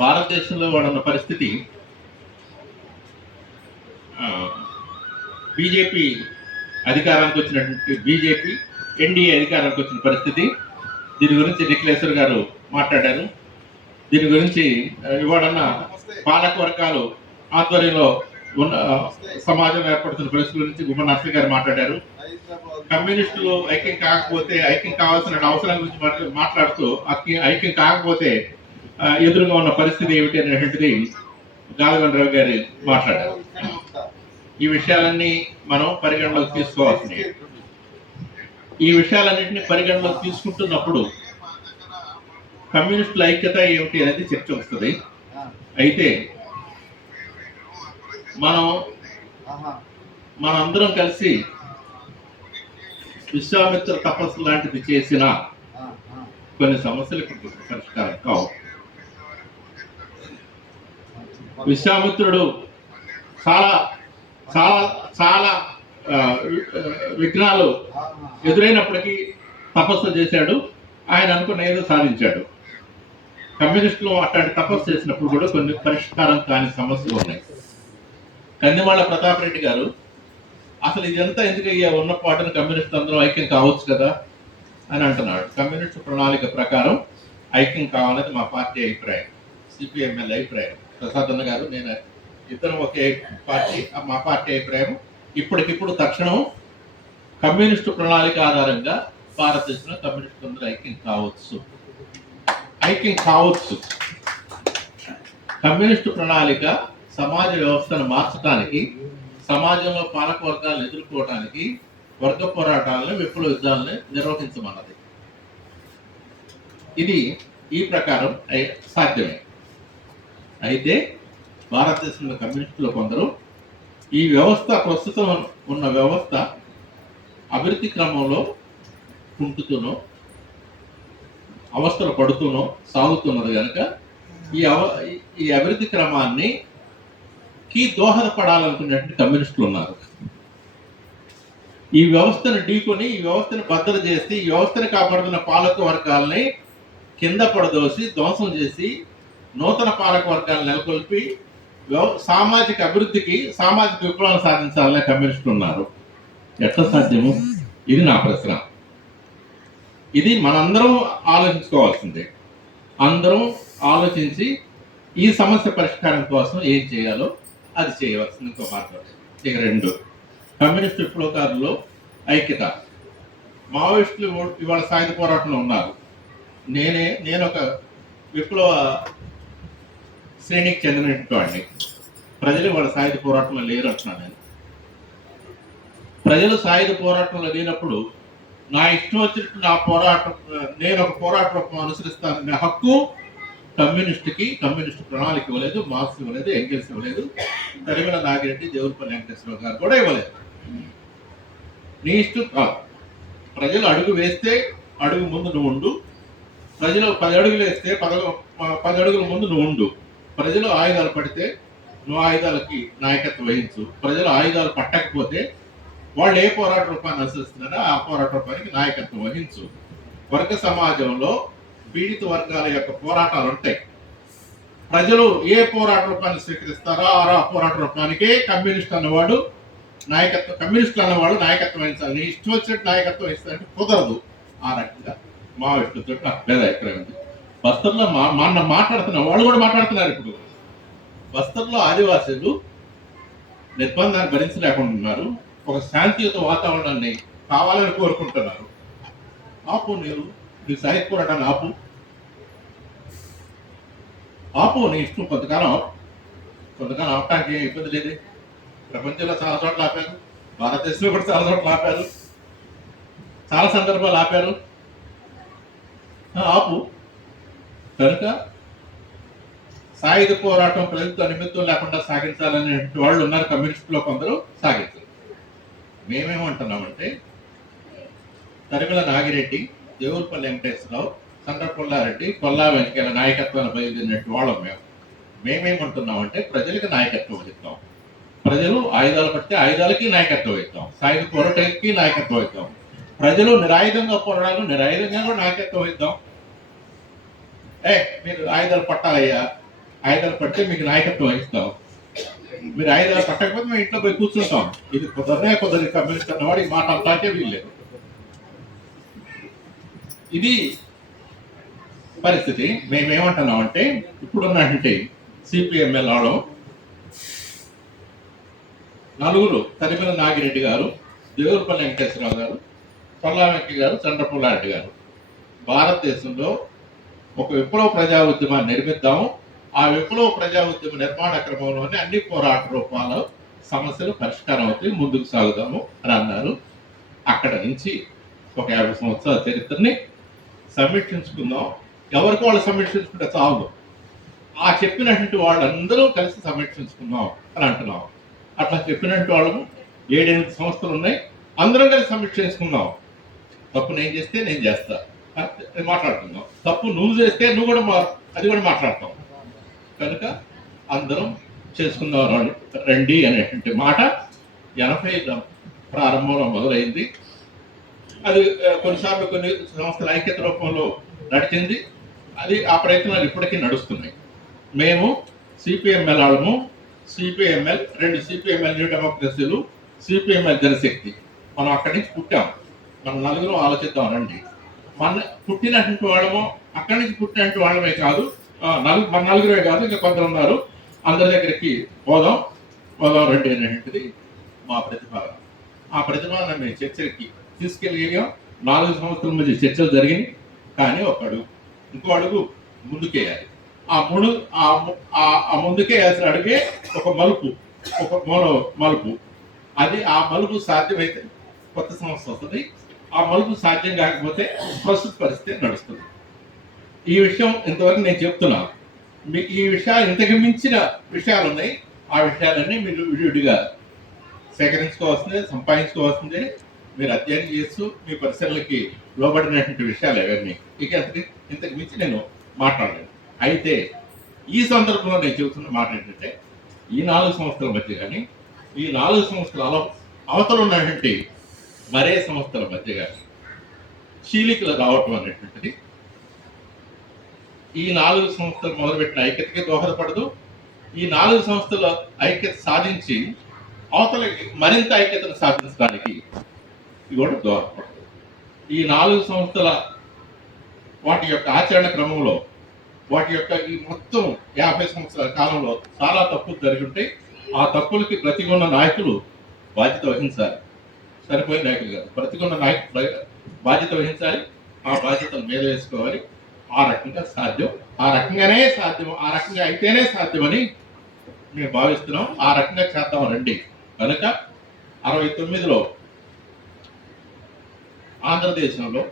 భారతదేశంలో వాడున్న పరిస్థితి బీజేపీ అధికారానికి వచ్చినటువంటి బీజేపీ ఎన్డీఏ అధికారానికి వచ్చిన పరిస్థితి. దీని గురించి నిఖిలేశ్వర్ గారు మాట్లాడారు. దీని గురించి ఇవాళన్న పాలక వర్గాలు ఆధ్వర్యంలో ఉన్న సమాజం ఏర్పడుతున్న పరిస్థితి గురించి గుమ్మ నర్సయ్య గారు మాట్లాడారు. కమ్యూనిస్టులు ఐక్యం కాకపోతే ఐక్యం కావాల్సిన అవసరం గురించి మాట్లాడుతూ ఐక్యం కాకపోతే ఎదురుగా ఉన్న పరిస్థితి ఏమిటి అనేటువంటిది గాదగొండరావు గారు మాట్లాడారు. ఈ విషయాలన్నీ మనం పరిగణలోకి తీసుకోవాల్సినవి. ఈ విషయాలన్నింటినీ పరిగణలోకి తీసుకుంటున్నప్పుడు కమ్యూనిస్టుల ఐక్యత ఏమిటి అనేది చర్చ వస్తుంది. అయితే మనందరం కలిసి విశ్వామిత్ర తపస్సు లాంటిది చేసిన కొన్ని సమస్యలు ఇప్పుడు పరిష్కారం కావు. విశ్వామిత్రుడు చాలా చాలా చాలా విఘ్నాలు ఎదురైనప్పటికీ తపస్సు చేశాడు. ఆయన అనుకున్న ఏదో సాధించాడు. కమ్యూనిస్టులు అట్లాంటి తపస్సు చేసినప్పుడు కూడా కొన్ని పరిష్కారం కాని సమస్యలు ఉన్నాయి. కందిమాళ్ళ ప్రతాప్ రెడ్డి గారు అసలు ఇదంతా ఎందుకు ఉన్న పాటను కమ్యూనిస్టులు అందరూ ఐక్యం కావచ్చు కదా అని అంటున్నాడు. కమ్యూనిస్టు ప్రణాళిక ప్రకారం ఐక్యం కావాలనేది మా పార్టీ అభిప్రాయం, సిపిఎంఎల్ అభిప్రాయం. ప్రసాద్ అన్న గారు నేను ఇద్దరం ఒకే పార్టీ, మా పార్టీ అభిప్రాయం. ఇప్పటికిప్పుడు తక్షణం కమ్యూనిస్టు ప్రణాళిక ఆధారంగా భారతదేశంలో కమ్యూనిస్టు అందరూ ఐక్యం కావచ్చు. కమ్యూనిస్టు ప్రణాళిక సమాజ వ్యవస్థను మార్చడానికి, సమాజంలో పాలక వర్గాలను ఎదుర్కోవడానికి, వర్గ పోరాటాలను, విప్లవ యుద్ధాలను నిర్వహించమన్నది. ఇది ఈ ప్రకారం సాధ్యమే. అయితే భారతదేశంలో కమ్యూనిస్టులు కొందరు ఈ వ్యవస్థ, ప్రస్తుతం ఉన్న వ్యవస్థ అభివృద్ధి క్రమంలో కుంటుతూనో అవస్థలు పడుతూనో సాగుతున్నది కనుక ఈ అభివృద్ధి క్రమాన్ని దోహదపడాలనుకునేటువంటి కమ్యూనిస్టులు ఉన్నారు. ఈ వ్యవస్థను ఢీకొని, ఈ వ్యవస్థను బద్దలు చేసి, ఈ వ్యవస్థను కాపాడుతున్న పాలక వర్గాలని కింద పడదోసి, ధ్వంసం చేసి, నూతన పాలక వర్గాలను నెలకొల్పి సామాజిక అభివృద్ధికి, సామాజిక విప్లవం సాధించాలనే కమ్యూనిస్టులు ఉన్నారు. ఎట్లా సాధ్యము? ఇది నా ప్రశ్న. ఇది మనందరం ఆలోచించుకోవాల్సిందే. అందరం ఆలోచించి ఈ సమస్య పరిష్కారం కోసం ఏం చేయాలో అది చేయవలసింది. ఇంకో మార్గం. ఇక 2, కమ్యూనిస్టు విప్లవకారుల్లో ఐక్యత. మావోయిస్టులు ఇవాళ సాయుధ పోరాటంలో ఉన్నారు. నేను ఒక విప్లవ శ్రేణికి చెందినటువంటి వాడిని. ప్రజలు వాళ్ళ సాయుధ పోరాటంలో లేరు అంటున్నాను నేను. ప్రజలు సాయుధ పోరాటంలో లేనప్పుడు నా ఇష్టం వచ్చినట్టు నేను ఒక పోరాట రూపం అనుసరిస్తాననే హక్కు కమ్యూనిస్టు ప్రణాళిక ఇవ్వలేదు, మార్క్స్ ఇవ్వలేదు, ఎంగెల్స్ ఇవ్వలేదు, తరిమల నాగిరెడ్డి, దేవులపల్లి వెంకటేశ్వరరావు గారు కూడా ఇవ్వలేదు. నీ ఇష్టం కాదు. ప్రజలు అడుగు వేస్తే అడుగు ముందు నువ్వు ఉండు. ప్రజలు 10 అడుగులు వేస్తే 10 అడుగుల ముందు నువ్వు ఉండు. ప్రజలు ఆయుధాలు పడితే నువ్వు ఆయుధాలకి నాయకత్వం వహించు. ప్రజలు ఆయుధాలు పట్టకపోతే వాళ్ళు ఏ పోరాట రూపాన్ని అనుసరిస్తున్నారో ఆ పోరాట రూపానికి నాయకత్వం వహించు. వర్గ సమాజంలో పీడిత వర్గాల యొక్క పోరాటాలు ఉంటాయి. ప్రజలు ఏ పోరాట రూపాన్ని స్వీకరిస్తారో ఆ పోరాట రూపానికే కమ్యూనిస్టులు అన్నవాడు నాయకత్వం వహించాలి. నీ ఇష్టం వచ్చినట్టు నాయకత్వం ఇస్తారంటే కుదరదు. ఆ రకంగా మావోయిస్టులతో నాకు పేద అభిప్రాయం ఉంది. బస్తర్లో మాట్లాడుతున్న వాళ్ళు కూడా మాట్లాడుతున్నారు. ఇప్పుడు బస్తర్లో ఆదివాసీలు నిర్బంధాన్ని భరించలేకుండా ఉన్నారు. ఒక శాంతియుత వాతావరణాన్ని కావాలని కోరుకుంటున్నారు. ఆపు, నీ సాహిత్య పోరాటాన్ని ఆపు. నీ ఇష్టం కొంతకాలం ఆపడానికి ఏం ఇబ్బంది లేదు. ప్రపంచంలో చాలా చోట్ల ఆపారు, భారతదేశంలో కూడా చాలా చోట్ల ఆపారు, చాలా సందర్భాలు ఆపారు. ఆపు. కనుక సాయుధ పోరాటం ప్రజలతో నిమిత్తం లేకుండా సాగించాలనే వాళ్ళు ఉన్నారు. కమ్యూనిస్టులో కొందరు సాగించారు. మేమేమంటున్నామంటే తరిమల నాగిరెడ్డి, దేవులపల్లి వెంకటేశ్వరరావు, చంద్రపుల్లారెడ్డి, కొల్లా వెంకయ్య నాయకత్వాన్ని బయలుదేరినట్టు వాళ్ళం. మేమేమంటున్నామంటే ప్రజలకు నాయకత్వం వహిస్తాం. ప్రజలు ఆయుధాలు పడితే ఆయుధాలకి నాయకత్వం వహిస్తాం. సాయుధ పోరాటానికి నాయకత్వం వహిస్తాం. ప్రజలు నిరాయుధంగా పోరాడాలి, నిరాయుధంగా కూడా నాయకత్వం వహిద్దాం. మీరు ఆయుధాలు పట్టాలయ్యా, ఆయుధాలు పడితే మీకు నాయకత్వం వహిస్తాం. మీరు ఆయుధాలు పట్టకపోతే మేము ఇంట్లో పోయి కూర్చుంటాం. ఇది కుదరని కమ్యూనిస్ట్ అన్నవాడు ఈ మాట అంటాకే వీల్లేదు. ఇది పరిస్థితి. మేమేమంటున్నాం అంటే ఇప్పుడున్నటువంటి సిపిఎంఎల్ వాళ్ళు నలుగురు, తరిమిల నాగిరెడ్డి గారు, దేవులపల్లి వెంకటేశ్వరరావు గారు, పల్లావెంకి గారు, చంద్రపుల్లారెడ్డి గారు భారతదేశంలో ఒక విప్లవ ప్రజా ఉద్యమాన్ని నిర్మిద్దాము. ఆ విప్లవ ప్రజా ఉద్యమ నిర్మాణ క్రమంలోనే అన్ని పోరాట రూపాల సమస్యలు పరిష్కారం అవుతాయి, ముందుకు సాగుదాము అని అన్నారు. అక్కడ నుంచి ఒక 50 సంవత్సరాల చరిత్రని సమీక్షించుకుందాం. ఎవరికి వాళ్ళు సమీక్షించుకుంటే చాలు. ఆ చెప్పినటువంటి వాళ్ళందరూ కలిసి సమీక్షించుకుందాం అని అంటున్నాం. అట్లా చెప్పినట్టు వాళ్ళము 7-8 సంస్థలు ఉన్నాయి. అందరం కలిసి సమీక్షించుకుందాం. తప్పు నేను చేస్తే నేను చేస్తా మాట్లాడుకుందాం. తప్పు నువ్వు చేస్తే నువ్వు కూడా అది కూడా మాట్లాడతాం. కనుక అందరం చేసుకుందాం రండి అనేటువంటి మాట 80 ప్రారంభంలో మొదలైంది. అది కొన్నిసార్లు కొన్ని సంస్థల ఐక్యత రూపంలో నడిచింది. అది ఆ ప్రయత్నాలు ఇప్పటికీ నడుస్తున్నాయి. మేము సిపిఎంఎల్ వాళ్ళము, సిపిఎంఎల్ 2 సిపిఎంఎల్ న్యూ డెమోక్రసీలు, సిపిఎంఎల్ జనశక్తి. మనం అక్కడి నుంచి పుట్టాం. మనం నలుగురు ఆలోచిద్దాం రండి. మన పుట్టినటువంటి వాళ్ళము అక్కడి నుంచి పుట్టినటువంటి వాళ్ళమే కాదు, మన నలుగురే కాదు, ఇంకా కొందరు ఉన్నారు. అందరి దగ్గరికి పోదాం రండి అనేటువంటిది మా ప్రతిపాదన. ఆ ప్రతిపాదన మేము చర్చలకి తీసుకెళ్ళాం. 4 సంవత్సరాల మధ్య చర్చలు జరిగినాయి. కానీ ఒక అడుగు, ఇంకో అడుగు ముందుకేయాలి. ఆ ముందుకే వేసిన అడుగే ఒక మలుపు, ఒక మలుపు. అది ఆ మలుపు సాధ్యమైతే కొత్త సంస్థ వస్తుంది. ఆ మలుపు సాధ్యం కాకపోతే ప్రస్తుత పరిస్థితి నడుస్తుంది. ఈ విషయం ఇంతవరకు నేను చెప్తున్నాను. మీకు ఈ విషయాలు ఇంతకు మించిన విషయాలు ఉన్నాయి. ఆ విషయాలన్నీ మీరు విడివిడిగా సేకరించుకోవాల్సిందే, సంపాదించుకోవాల్సిందే. మీరు అధ్యయనం చేస్తూ మీ పరిసరాలకి లోబడినటువంటి విషయాలు అవన్నీ. ఇక ఇంతకు మించి నేను మాట్లాడలేను. అయితే ఈ సందర్భంలో నేను చెబుతున్న మాట ఏంటంటే, ఈ 4 సంవత్సరాల మధ్య కానీ, ఈ 4 సంవత్సరాల అవతల ఉన్నటువంటి మరే సంస్థల మధ్య కానీ చీలికలు రావటం అనేటువంటిది ఈ 4 సంస్థలు మొదలుపెట్టిన ఐక్యతకి దోహదపడదు. ఈ 4 సంస్థల ఐక్యత సాధించి అవతలకి మరింత ఐక్యతను సాధించడానికి ఇది కూడా దోహదపడదు. ఈ 4 సంస్థల వాటి యొక్క ఆచరణ క్రమంలో, వాటి యొక్క ఈ మొత్తం 50 సంవత్సరాల కాలంలో చాలా తప్పులు జరిగి ఉంటాయి. ఆ తప్పులకి ప్రతిగొన్న నాయకులు బాధ్యత వహించాలి. సరిపోయిన నాయకులు కాదు, ప్రతిగొన్న నాయకులు బాధ్యత వహించాలి. ఆ బాధ్యతను మీద వేసుకోవాలి. ఆ రకంగా సాధ్యం, ఆ రకంగానే సాధ్యం, ఆ రకంగా అయితేనే సాధ్యమని మేము భావిస్తున్నాం. ఆ రకంగా చేద్దాం రండి. కనుక 69లో ఆంధ్రదేశంలో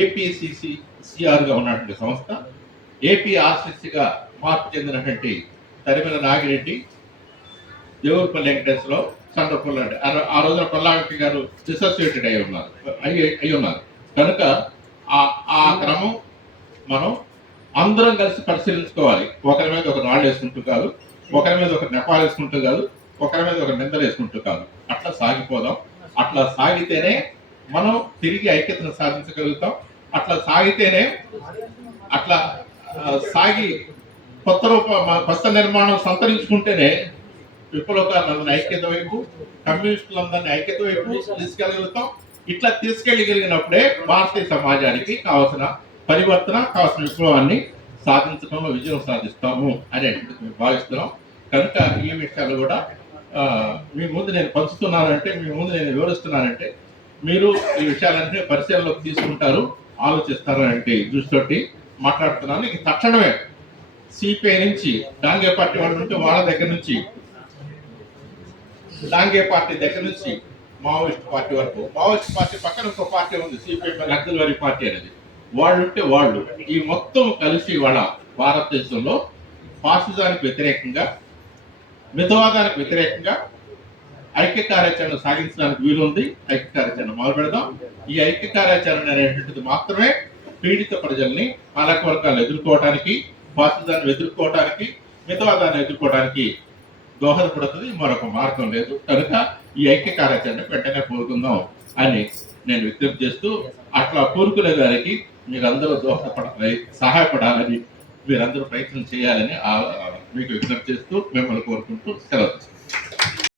ఏపీసీసీఆర్గా ఉన్నటువంటి సంస్థ ఏపీఆర్సీసీగా మార్పు చెందినటువంటి తరిమిల నాగిరెడ్డి, దేవులపల్లి వెంకటేశ్వరరావు, చంద్రపుల్లారెడ్డి, ఆ రోజున పల్లావెంకి గారు డిసోసియేటెడ్ అయి ఉన్నారు. కనుక ఆ క్రమం మనం అందరం కలిసి పరిశీలించుకోవాలి. ఒకరి మీద ఒకరు రాళ్ళు వేసుకుంటూ కాదు, ఒకరి మీద ఒకరు నెపాలు వేసుకుంటూ కాదు, ఒకరి మీద ఒకరు నిందలు వేసుకుంటూ కాదు. అట్లా సాగిపోదాం. అట్లా సాగితేనే మనం తిరిగి ఐక్యతను సాధించగలుగుతాం. అట్లా సాగితేనే సాగి కొత్త నిర్మాణం సంతరించుకుంటేనే విప్లవకారులందరినీ ఐక్యత వైపు, కమ్యూనిస్టులందరినీ ఐక్యత వైపు తీసుకెళ్ళగలుగుతాం. ఇట్లా తీసుకెళ్ళగలిగినప్పుడే భారతీయ సమాజానికి కావాల్సిన పరివర్తన, కావాల్సిన విప్లవాన్ని సాధించడంలో విజయం సాధిస్తాము అనేటువంటిది మేము భావిస్తున్నాం. కనుక ఈ విషయాలు కూడా మీ ముందు నేను పంచుతున్నానంటే, మీ ముందు నేను వివరిస్తున్నానంటే మీరు ఈ విషయాలన్నీ పరిశీలనలోకి తీసుకుంటారు, ఆలోచిస్తారు అంటే దృష్టితోటి మాట్లాడుతున్నాను. ఇక తక్షణమే సిపిఐ నుంచి డాంగే పార్టీ వాళ్ళు ఉంటే వాళ్ళ దగ్గర నుంచి, డాంగే పార్టీ దగ్గర నుంచి మావోయిస్ట్ పార్టీ వరకు, మావోయిస్ట్ పార్టీ పక్కన ఇంకో పార్టీ ఉంది సిపిఐ నక్సల్వారీ పార్టీ అనేది, వాళ్ళు ఉంటే వాళ్ళు ఈ మొత్తం కలిసి వాళ్ళ భారతదేశంలో ఫాసిజానికి వ్యతిరేకంగా, మితవాదానికి వ్యతిరేకంగా ఐక్య కార్యాచరణ సాగించడానికి వీలుంది. ఐక్య కార్యాచరణ మొదలు పెడదాం. ఈ ఐక్య కార్యాచరణ అనేటువంటిది మాత్రమే పీడిత ప్రజల్ని, పాలక వర్గాలు ఎదుర్కోవడానికి, ఫాసిజాన్ని ఎదుర్కోవడానికి, మితవాదాన్ని ఎదుర్కోవడానికి దోహదపడుతుంది. మరొక మార్గం లేదు. కనుక ఈ ఐక్య కార్యాచరణ వెంటనే కోరుకుందాం అని నేను విజ్ఞప్తి చేస్తూ, అట్లా కోరుకునే దానికి మీరందరూ దోహదపడాలని, సహాయపడాలని మీరందరూ ప్రయత్నం చేయాలని మీకు విజ్ఞప్తి చేస్తూ మిమ్మల్ని కోరుకుంటూ సెలవు తీసుకుంటాను.